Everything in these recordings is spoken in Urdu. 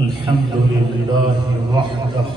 الحمد لله وحده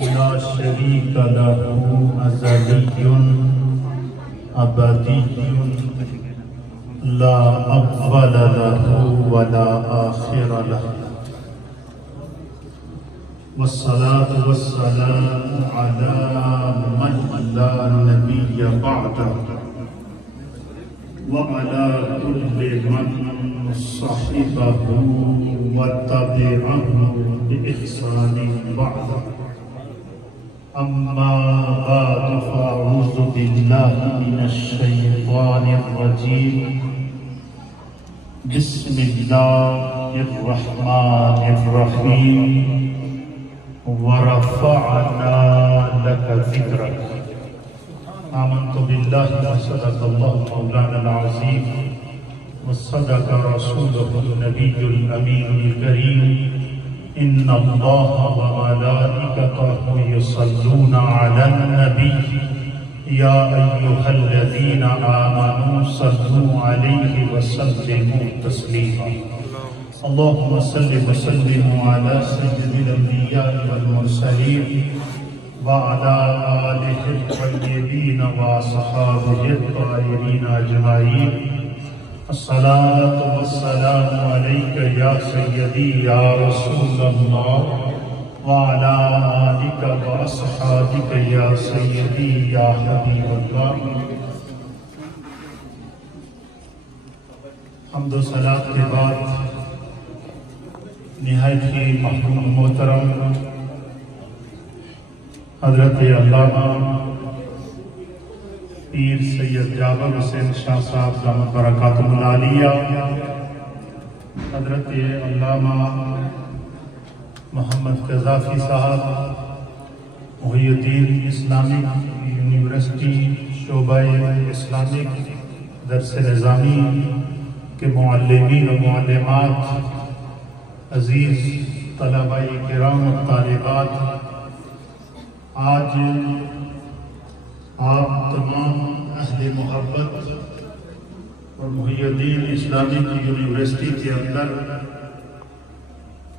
لا شريك له أزلي أبدي لا أول له ولا آخر له والصلاة والسلام على من لا نبي بعده وعلى كل من صحبه وتبعه بإحسان بعده. أما بعد فأعوذ بالله من الشيطان الرجيم. بسم الله الرحمن الرحيم. ورفعنا لك ذكرك. آمنت بالله وصدق الله مولانا العظيم وصدق رسوله النبي الأمين الكريم. إن الله وملائكته يصلون على النبي يا أيها الذين آمنوا صلوا عليه وسلموا تسليما. اللهم صل وسلم على سيد الأنبياء والمرسلين وعلى آله الطيبين وأصحابه الطاهرين أجمعين. الصلاة والسلام عليك يا سيدي يا رسول الله وعلى آلك وأصحابك يا سيدي يا حبيب الله. حمد و صلاة کے بعد نہایت ہی محترم محترم حضرت علامہ پیر سید جابر حسین شاہ صاحب دامت برکاتہ العالیہ، حضرت علامہ محمد قذافی صاحب محی الدین اسلامک یونیورسٹی شعبہ اسلامک درس نظامی کے معلمین و معلمات، عزیز طلباء کرام و طالبات، آج آپ تمام اہل محبت اور محی الدین اسلامک یونیورسٹی کے اندر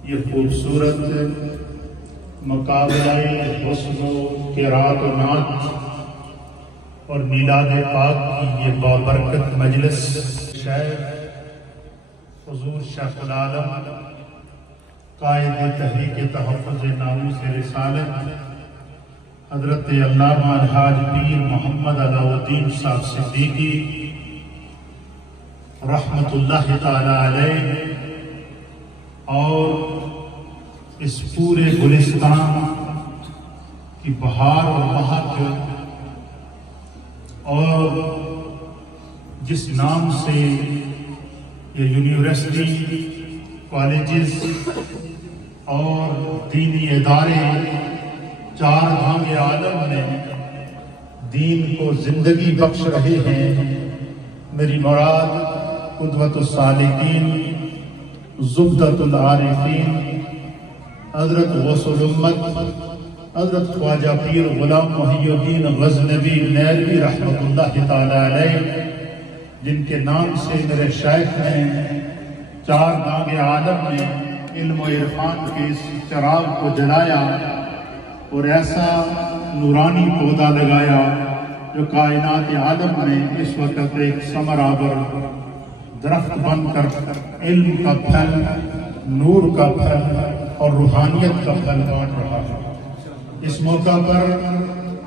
یہ خوبصورت مقابلہ حسن و قرات و نعت اور میلاد پاک کی یہ بابرکت مجلس شیخ حضور شیخ العالم قائد تحریک تحفظ ناموس رسالت حضرت علامہ الحاج پیر محمد علاء الدین صاحب صدیقی رحمت اللہ تعالی علیہ اور اس پورے گلستان کی بہار و مہک اور جس نام سے یہ یونیورسٹی، کالجز اور دینی ادارے چار دھام عالم میں دین کو زندگی بخش رہے ہیں. میری مراد قدوۃ الصالحین، زبدۃ العارفین، حضرت غوث الامت حضرت خواجہ پیر غلام محی الدین غزنوی نیلوی رحمت اللہ تعالی علیہ، جن کے نام سے میرے شیخ نے چار دھام عالم میں علم و عرفان کے اس چراغ کو جلایا اور ایسا نورانی پودا لگایا جو کائنات عالم میں اس وقت ایک ثمر آور درخت بن کر علم کا پھل، نور کا پھل اور روحانیت کا پھل بانٹ رہا ہے. اس موقع پر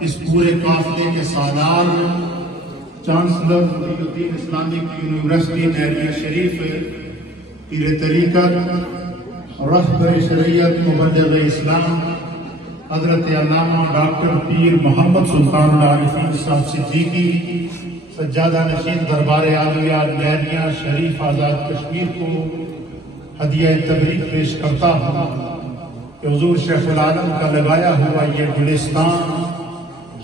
اس پورے قافلے کے سالار چانسلر محی الدین اسلامک یونیورسٹی نہریہ شریف، پیر طریقت، رہبر شریعت، مبلغ اسلام حضرت علامہ ڈاکٹر پیر محمد سلطان العارفین صاحب صدیقی، سجادہ نشین دربار عالیہ نہریہ شریف آزاد کشمیر کو ہدیہ تبریک پیش کرتا ہوں کہ حضور شیخ العالم کا لگایا ہوا یہ گلستان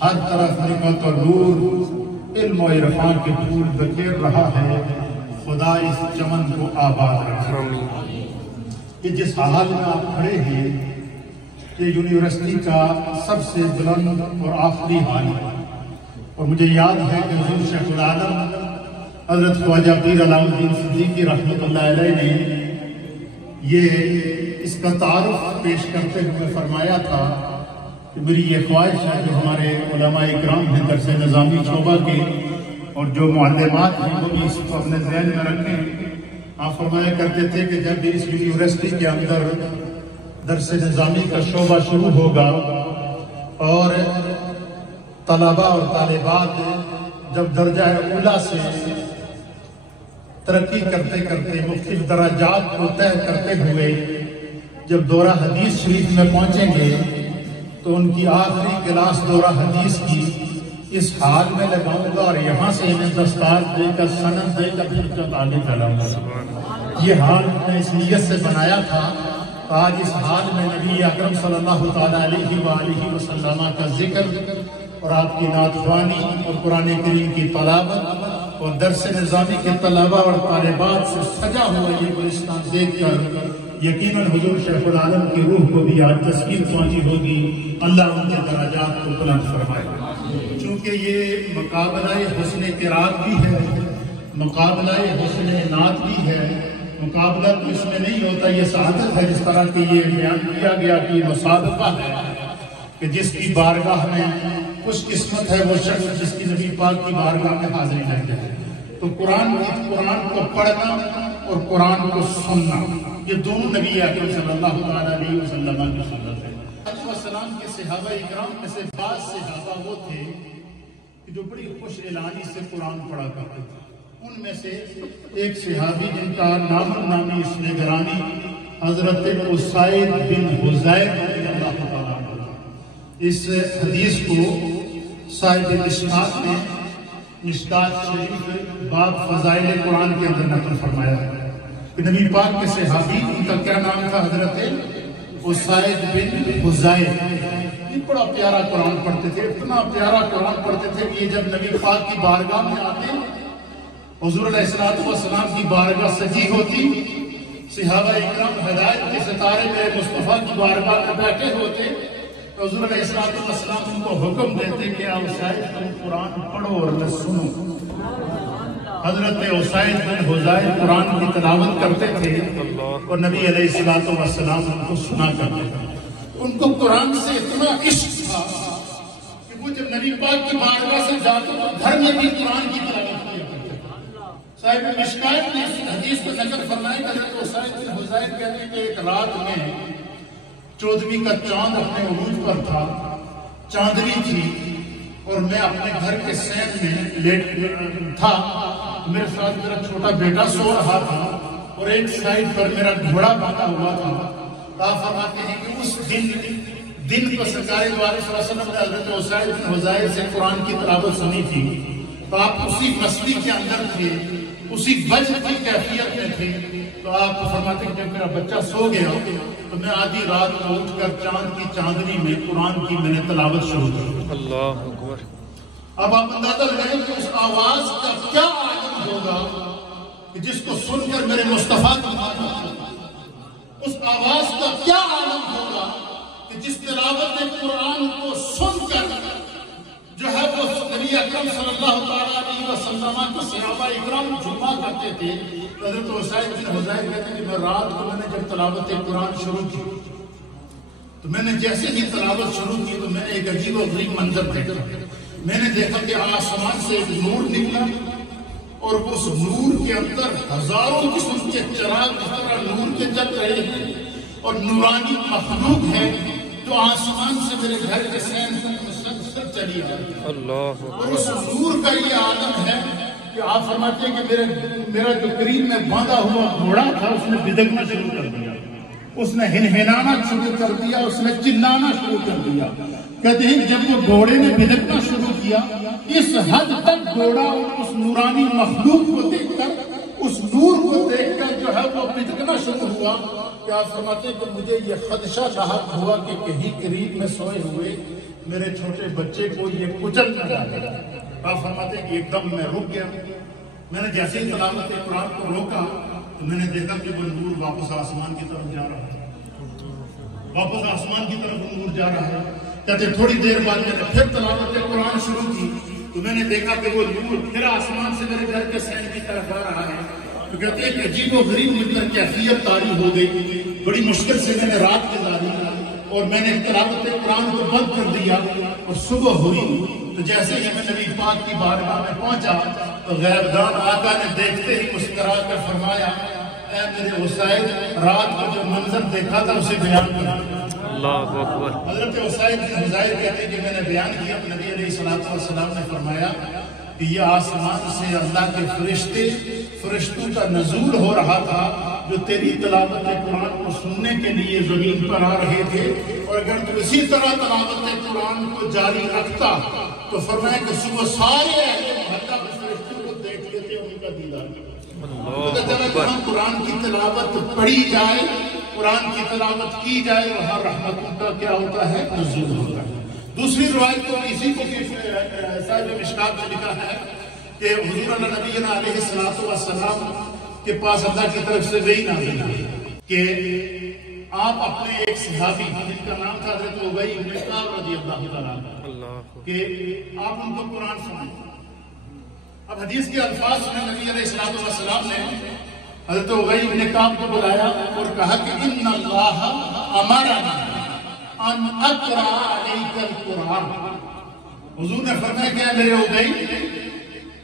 ہر طرف نعمت اور نور، علم و عرفان کے پھول بکھیر رہا ہے. خدا اس چمن کو آباد رکھے. یہ جس حال میں آپ کھڑے ہیں یہ یونیورسٹی کا سب سے بلند اور آخری حال ہے. اور مجھے یاد ہے کہ حضور شیخ العالم حضرت خواجہ پیر علام الدین صدیقی رحمۃ اللہ علیہ نے اس کا تعارف پیش کرتے ہوئے فرمایا تھا کہ میری یہ خواہش ہے جو ہمارے علماء اکرام ہیں درس نظامی شعبہ کے اور جو معلمات ہیں وہ بھی اس کو اپنے ذہن میں رکھیں. آپ فرمایا کرتے تھے کہ جب اس یونیورسٹی کے اندر درس نظامی کا شعبہ شروع ہوگا اور طلباء اور طالبات جب درجہ اولا سے ترقی کرتے کرتے مختلف درجات کو طے کرتے ہوئے جب دورہ حدیث شریف میں پہنچیں گے تو ان کی آخری کلاس دورہ حدیث کی اس حال میں لگاؤں گا اور یہاں سے انہیں دستار دے کر سند دے کر پھر جب آگے چلاؤں گا. یہ حال میں اس نیت سے بنایا تھا. آج اس حال میں نبی اکرم صلی اللہ تعالیٰ علیہ وآلہ وسلم کا ذکر اور آپ کی نعت خوانی اور قرآن کریم کی تلاوت اور درس نظامی کے طلباء اور طالبات سے سجا ہوا یہ گلستان دیکھ کر یقیناً حضور شیخ العالم کی روح کو بھی آج تسکین پہنچی ہوگی. اللہ ان کے درجات کو بلند فرمائے. چونکہ یہ مقابلہ حسن قرات بھی ہے, مقابلہ حسن نعت بھی ہے. مقابلہ تو اس میں نہیں ہوتا, یہ سعادت ہے جس طرح کہ یہ بیان کیا گیا کہ یہ مسابقہ ہے کہ جس کی بارگاہ میں خوش قسمت ہے وہ شخص جس کی نبی پاک کی بارگاہ میں حاضری لگ جائے. تو قرآن کو پڑھنا اور قرآن کو سننا یہ دونوں نبی اکرم صلی اللہ علیہ وسلم کی سنت ہے. السلام کے صحابہ اکرام میں سے بعض صحابہ وہ تھے کہ جو بڑی خوش اعلانی سے قرآن پڑھا کرتے تھے. ان میں سے ایک صحابی جن کا نام نامی اسم گرامی حضرت اسید بن حضیر رضی اللہ تعالیٰ عنہ. اس حدیث کو صاحب مشکات نے مشکات شریف باب فضائل قرآن کے اندر نقل فرمایا ہے کہ نبی پاک کے صحابی ان کا کیا نام تھا, حضرت اسید بن حضیر. یہ بڑا پیارا قرآن پڑھتے تھے, اتنا پیارا قرآن پڑھتے تھے کہ یہ جب نبی پاک کی بارگاہ میں آتے, حضور علیہ السلام کی بارگاہ سجی ہوتی, صحابہ اکرام ہدایت کے ستارے میں مصطفیٰ کی بارگاہ میں بیٹھے ہوتے, حضور علیہ السلام ان کو حکم دیتے کہ آپ اسید تم قرآن پڑھو اور میں سنو. حضرت اسید بن حضیر قرآن کی تلاوت کرتے تھے اور نبی علیہ السلام ان کو سنا کرتے تھے. ان کو قرآن سے اتنا عشق تھا کہ وہ جب نبی پاک کی بارگاہ سے جاتے تو گھر میں بھی قرآن کی تلاوت کیا کرتے تھے. صاحب مشکات نے اس حدیث کو نقل فرمایا کہ حضرت اسید بن حضیر کہتے ہیں کہ ایک رات میں 14ویں کا چاند اپنے عروج پر تھا, چاندنی تھی اور میں اپنے گھر کے سین میں لیٹ تھا. میرے ساتھ میرا چھوٹا بیٹا سو رہا تھا اور ایک سائڈ پر میرا گھوڑا باندھا ہوا تھا. آپ فرماتے ہیں کہ اس دن کو سرکار دو علیہ وسلم نے حضرت اسید بن حضیر سے قرآن کی تلاوت سنی تھی. تو آپ اسی مسئلے کے اندر تھے, اسی وجہ کی کیفیت میں تھے. تو آپ فرماتے ہیں کہ جب میرا بچہ سو گیا تو میں آدھی رات کو اٹھ کر چاند کی چاندنی میں قرآن کی میں نے تلاوت شروع کی. اللہ اکبر. اب آپ اندازہ لگائیں کہ اس آواز کا کیا عالم ہوگا کہ جس کو سن کر میرے مصطفیٰ کی اس آواز کا کیا عالم ہوگا کہ جس تلاوت قرآن کو سن کر جو ہے وہ نبی اکرم صلی اللہ علیہ وسلم کے صحابہ اکرام جمعہ کرتے تھے. حضرت اسید بن حضیر کہتے ہیں کہ میں رات کو میں نے جب تلاوت قرآن شروع کی تو میں نے جیسے ہی تلاوت شروع کی تو میں نے ایک عجیب و غریب منظر دیکھا. میں نے دیکھا کہ آسمان سے ایک نور نکلا اور اس نور کے اندر ہزاروں قسم کے چراغ اس طرح نور کے جل رہے ہیں اور نورانی مخلوق ہے جو آسمان سے میرے گھر کے سین سے چلی آ رہی ہے. اور اس نور کا یہ عالم ہے کہ آپ فرماتے ہیں کہ میرا جو قریب میں باندھا ہوا گھوڑا تھا اس نے بدکنا شروع کر دیا, اس نے ہنہنانا شروع کر دیا, اس نے چلانا شروع کر دیا. کہتے ہیں جب وہ گھوڑے نے بدکنا شروع کیا اس حد تک گھوڑا اس نورانی مخلوق کو دیکھ کر, اس نور کو دیکھ کر جو ہے وہ بدکنا شروع ہوا. کہ آپ فرماتے ہیں کہ مجھے یہ خدشہ لاحق ہوا کہ کہیں قریب میں سوئے ہوئے میرے چھوٹے بچے کو یہ کچل نہ جائے. آپ فرماتے ہیں کہ ایک دم میں رک گیا. میں نے جیسے ہی تلاوت قرآن کو روکا تو میں نے دیکھا کہ وہ نور واپس آسمان کی طرف جا رہا ہے, واپس آسمان کی طرف نور جا رہا ہے. کہتے تھوڑی دیر بعد میں نے پھر تلاوت قرآن شروع کی تو میں نے دیکھا کہ وہ نور پھر آسمان سے میرے گھر کے سین کی طرف آ رہا ہے. تو کہتے ہیں کہ عجیب و غریب مجھ پر کیفیت طاری ہو گئی. بڑی مشکل سے میں نے رات گزاری اور میں نے تلاوت قرآن کو بند کر دیا اور صبح ہوئی تو جیسے ہی میں نبی پاک کی بارگاہ میں پہنچا تو غیبدان آقا نے دیکھتے ہی مسکرا کر فرمایا اے میرے اسائد رات کو جو منظر دیکھا تھا اسے بیان کر. اللہ اکبر. حضرت اسائد بن حضیر کہتے ہیں کہ میں نے بیان کیا. نبی علیہ الصلوۃ والسلام نے فرمایا کہ یہ آسمان سے اللہ کے فرشتوں کا نزول ہو رہا تھا جو تیری تلاوت قرآن کو سننے کے لیے زمین پر آ رہے تھے. اور اگر تو اسی طرح تلاوت قرآن کو جاری رکھتا تو فرمایا کہ صبح سارے اہل محلہ کے فرشتوں کو دیکھ لیتے ان کا دیدار کرتے. ہم قرآن کی تلاوت پڑھی جائے, قرآن کی تلاوت کی جائے, وہاں رحمتوں کا کیا ہوتا ہے, نزول ہوتا ہے. دوسری روایت تو اسی کو صاحب مشکات میں لکھا ہے کہ حضور نبی علیہ الصلوۃ والسلام کے پاس اللہ کی طرف سے وحی نازل ہوئی کہ آپ اپنے ایک صحابی جن کا نام تھا حضرت ابی بن کعب رضی اللہ تعالیٰ عنہ کہ آپ ان کو قرآن سنائیں. اب حدیث کے الفاظ میں نبی علیہ الصلوۃ والسلام نے حضرت ابی بن کعب کو بلایا اور کہا کہ ان اللہ امرنا ان اقرا علیک القرآن. حضور نے فرمایا کہ میرے ابی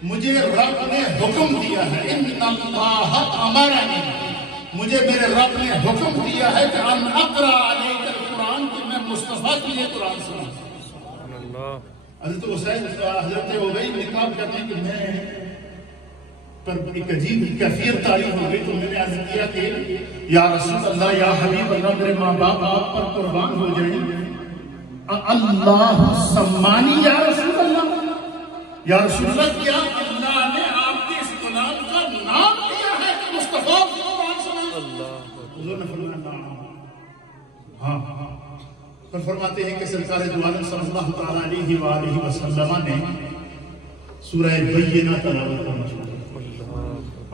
مجھے رب نے حکم دیا ہے, ان اللہ امرنا, مجھے میرے رب نے حکم دیا ہے کہ ان اقرا علیک القرآن, کہ میں مصطفیٰ کے لیے قرآن سناؤں. حضرت ابی بن کعب کہتے ہیں کہ میں پر ایک عجیب کیفیت طاری ہو گئی تو میں نے عرض کیا کہ یا رسول اللہ, یا حبیب اللہ, میرے ماں باپ آپ پر قربان ہو جائیں. اللہ سمانی یا رسول اللہ, یا رسول اللہ کیا اللہ نے آپ کے اس غلام کا نام دیا ہے کہ مصطفیٰ کو قرآن سنائیں. حضور نے فرمایا ہاں. پھر فرماتے ہیں کہ سرکار دو عالم صلی اللہ تعالیٰ علیہ وآلہ وسلم نے سورہ بینہ تلاوت کرنا شروع کیا.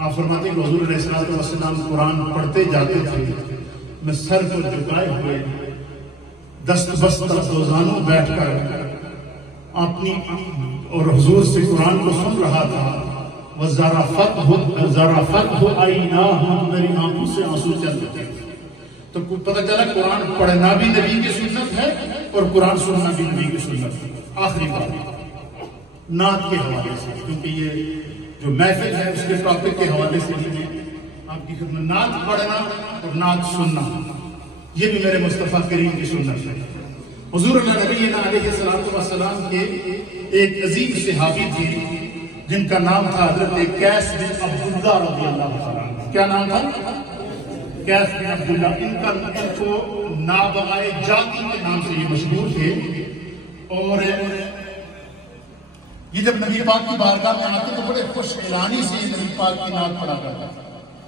آپ فرماتے ہیں کہ حضور علیہ السلام قرآن پڑھتے جاتے تھے, میں سر کو جھکائے ہوئے دست بست روزانوں بیٹھ کر اپنی اور حضور سے قرآن کو سن رہا تھا. وَزَرَفَتْهُ عَيْنَاهُ, میری آنکھوں سے آنسو چل رہے تھے. تو پتہ چلا قرآن پڑھنا بھی نبی کی سنت ہے اور قرآن سننا بھی نبی کی سنت ہے. آخری بات نعت کے حوالے سے, کیونکہ یہ جو محفل ہے اس کے ٹاپک کے حوالے سے بھی میں آپ کی خدمت, نعت پڑھنا اور نعت سننا یہ بھی میرے مصطفیٰ کریم کی سنت ہے. حضور نبی علیہ السلام کے ایک عظیم صحابی تھے جن کا نام تھا حضرت قیس بن عبداللہ رضی اللہ عنہ. کیا نام تھا؟ قیس بن عبداللہ. ان کو نابغائے جاتی کے نام سے یہ مشہور تھے. اور یہ جب نبی پاک کی بارگاہ میں آتے تو بڑے خوش اعلانی سے نبی پاک کی نعت پڑھا کرتا تھا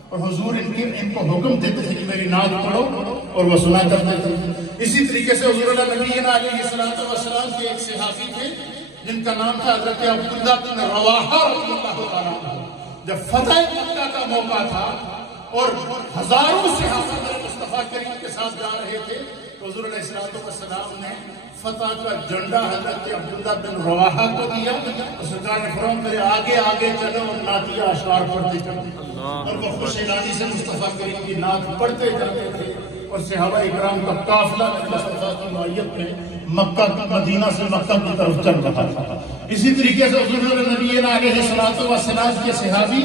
اور حضور ان کو حکم دیتے تھے کہ میری نعت پڑھو اور وہ سنا کرتے تھے. اسی طریقے سے حضور نبی علیہ السلام کے ایک صحابی تھے جن کا نام تھا حضرت عبداللہ بن رواحہ رضی اللہ تعالیٰ عنہ. جب فتح مکہ کا موقع تھا اور ہزاروں صحابہ مصطفیٰ کریم کے ساتھ جا رہے تھے تو حضور علیہ السلام نے فتح کا جھنڈا حضرت عبداللہ بن رواحہ کو دیا اور سرکار نے فرمایا میرے آگے آگے چلو اور نعتیہ اشعار پڑھتے چلتے. اور وہ خوش اعلانی سے مصطفیٰ کریم کی نعت پڑھتے جاتے تھے اور صحابہ اکرام کا قافلہ مصطفیٰ کی معیت میں مکہ مدینہ سے مکہ کی طرف چل رہا تھا. اسی طریقے سے حضور نبی علیہ السلام کے صحابی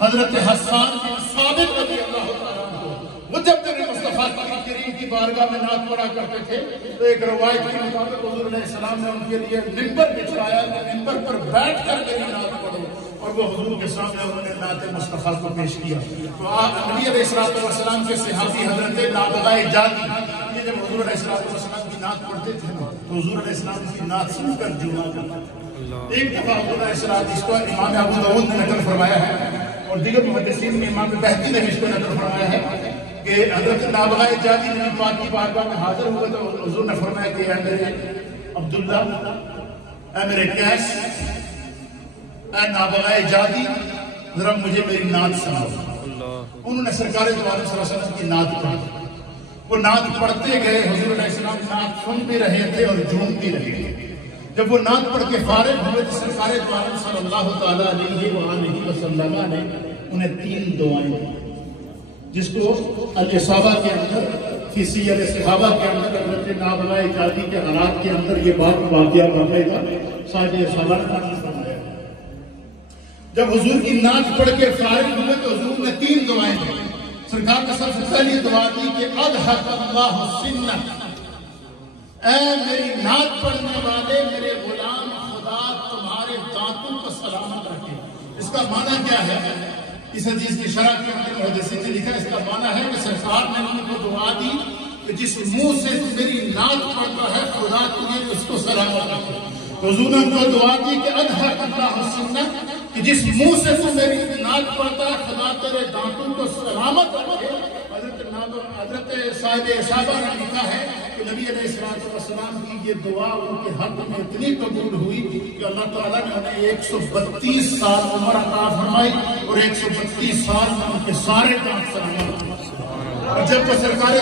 حضرت حسان بن ثابت رضی اللہ تعالیٰ عنہ, وہ جب میرے مصطفیٰ کریم کی بارگاہ میں نعت پڑھا کرتے تھے تو ایک روایت کے مطابق حضور علیہ السلام نے ان کے لیے منبر بچھایا کہ منبر پر بیٹھ کر میری نعت پڑھو, اور وہ حضور کے سامنے انہوں نے نعت مصطفیٰ کو پیش کیا. تو آپ نبی علیہ السلام کے صحابی حضرت نابغائے جاتی یہ جب حضور علیہ السلام کی نعت پڑھتے تھے تو حضور علیہ السلام کی نعت سن کر جمعہ کرتے تھے. ایک دفعہ حضور علیہ السلام, جس کو امام ابو داؤد نے نقل فرمایا ہے اور دیگر محدثین میں امام بہقی نے اس کو نقل فرمایا ہے کہ حضرت نابغائے جاتی نبی پاک کی بارگاہ میں حاضر ہوئے تو حضور نے فرمایا کہ اے میرے عبداللہ, اے میرے قیس, اے نابغائے جاتی, ذرا مجھے میری نعت سناؤ. انہوں نے سرکار دو عالم صلی اللہ علیہ وسلم کی نعت پڑھی. وہ نعت پڑھتے گئے, حضور علیہ السلام نعت سن بھی رہے تھے اور جھوم بھی رہے تھے. جب وہ نعت پڑھ کے فارغ ہوئے تو سرکار دو عالم صلی اللہ تعالیٰ علیہ وآلہ وسلم نے انہیں 3 دعائیں دی، جس کو الاصابہ کے اندر فی سیر الصحابہ کے اندر حضرت نابغہ جادی کے حالات کے اندر یہ بات واقعہ باقاعدہ صاحب اصابہ نے فرمایا۔ جب حضور کی نعت پڑھ کے فارغ ہوئے تو حضور نے 3 دعائیں دی۔ سرکار نے سب سے پہلی دعا دی کہ اضحک اللہ السنہ، اے میری نعت پڑھنے والے میرے غلام، خدا تمہارے دانتوں کو سلامت رکھے۔ اس کا معنی کیا ہے؟ اس حدیث کی شرح کے اندر محدثین نے لکھا، اس کا معنی ہے کہ سرکار نے ان کو دعا دی کہ جس منہ سے میری نعت پڑھتا ہے خدا تمہیں اس کو سلامت رکھے۔ حضور نے ان کو دعا دی کہ اضحک اللہ السنہ، کہ جس منہ سے تو میری نعت پڑھتا ہے خدا تیرے دانتوں کو سلامت رکھے۔ حضرت صاحب اصابہ نے لکھا ہے کہ نبی علیہ السلام کی یہ دعا ان کے حق میں اتنی قبول ہوئی کہ اللہ تعالیٰ نے انہیں 132 سال عمر عطا فرمائی اور 132 سال میں ان کے سارے دانت سلامت ہوئے۔ اور جب وہ سرکار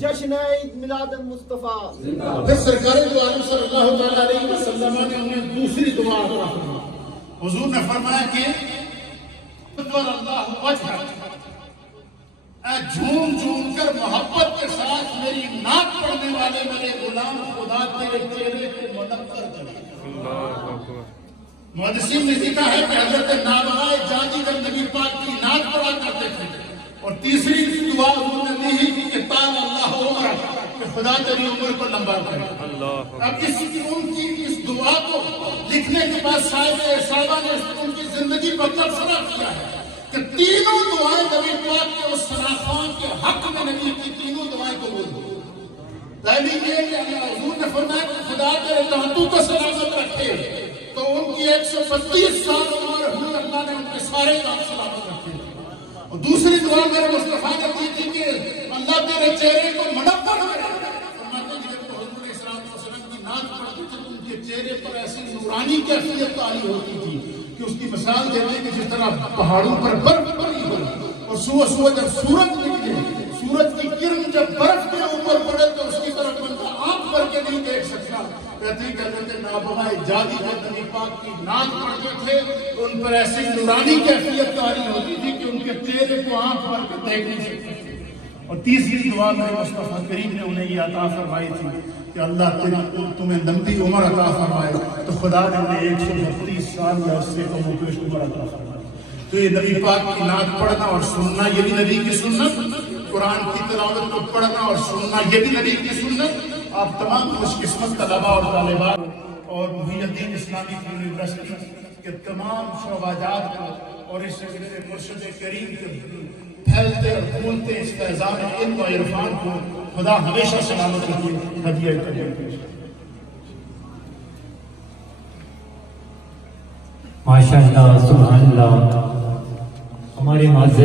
جشن عید میلاد المصطفیٰ، پھر سرکار دو عالم صلی اللہ علیہ وسلم نے انہیں دوسری دعا عطا فرمائی۔ حضور نے فرمایا کہ اللہ وجہ، اے جھوم جھوم کر محبت کے ساتھ میری نعت پڑھنے والے میرے غلام، خدا تیرے چہرے کو منور کرے۔ محدثین نے لکھا ہے کہ حضرت نابغہ جادی جب نبی پاک کی نعت پڑھا کرتے تھے، اور تیسری دعا انہوں نے دی کہ طال اللہ عمر، کہ خدا تیری عمر کو لمبا کرے۔ اب اس دعا کو لکھنے کے بعد صاحب اصابہ نے ان کی زندگی پر تبصرہ کیا ہے کہ تینوں دعائیں نبی پاک کے اس ثناخوان کے حق میں نبی کی تینوں دعائیں قبول ہوئی۔ پہلی یہ کہ حضور نے فرمایا کہ خدا تیرے دانتوں کو سلامت رکھے، تو ان کی 132 سال عمر ہوئی، اللہ نے ان کے سارے دانت سلامت رکھے۔ اور دوسری دعا میرے مصطفیٰ نے دی تھی کہ اللہ تیرے چہرے کو منور کرے۔ فرماتے ہیں جب حضور علیہ السلام کی نعت پڑھتے تھے تو ان کے چہرے پر ایسی نورانی کیفیت طاری ہوتی تھی کہ اس کی مثال دیتے ہیں کہ جس طرح پہاڑوں پر برف پڑی ہو، اور صبح صبح جب سورج نکلے، سورج کی کرن جب برف کے اوپر پڑے تو اس کی طرف بندہ آنکھ بھر کے نہیں دیکھ سکتا۔ کہتے ہیں کہ حضرت نابغہ جادی جب نبی پاک کی نعت پڑھتے تھے تو ان پر ایسی نورانی کیفیت طاری ہوتی تھی کہ ان کے چہرے کو آنکھ بھر کے دیکھ نہیں سکتے تھے۔ اور تیسری دعا میرے مصطفیٰ کریم نے انہیں یہ عطا فرمائی تھی کہ اللہ تمہیں لمبی عمر عطا فرمائے، تو خدا نے انہیں 132 سال یا اس سے کم عمر عطا فرمائی۔ تو یہ نبی پاک کی نعت پڑھنا اور سننا یہ بھی نبی کی سنت، قرآن کی تلاوت کو پڑھنا اور سننا یہ بھی نبی کی سنت۔ آپ تمام خوش قسمت طلباء اور طالبات اور محی الدین اسلامک یونیورسٹی کے تمام شعبہ جات کو اور اس مرشد کریم کے پھیلتے اور پھولتے اس فیضان علم و عرفان کو خدا ہمیشہ سلامت رکھے۔ ہدیہ تقدیم پیش۔ ماشاءاللہ، سبحان اللہ، ہمارے معزز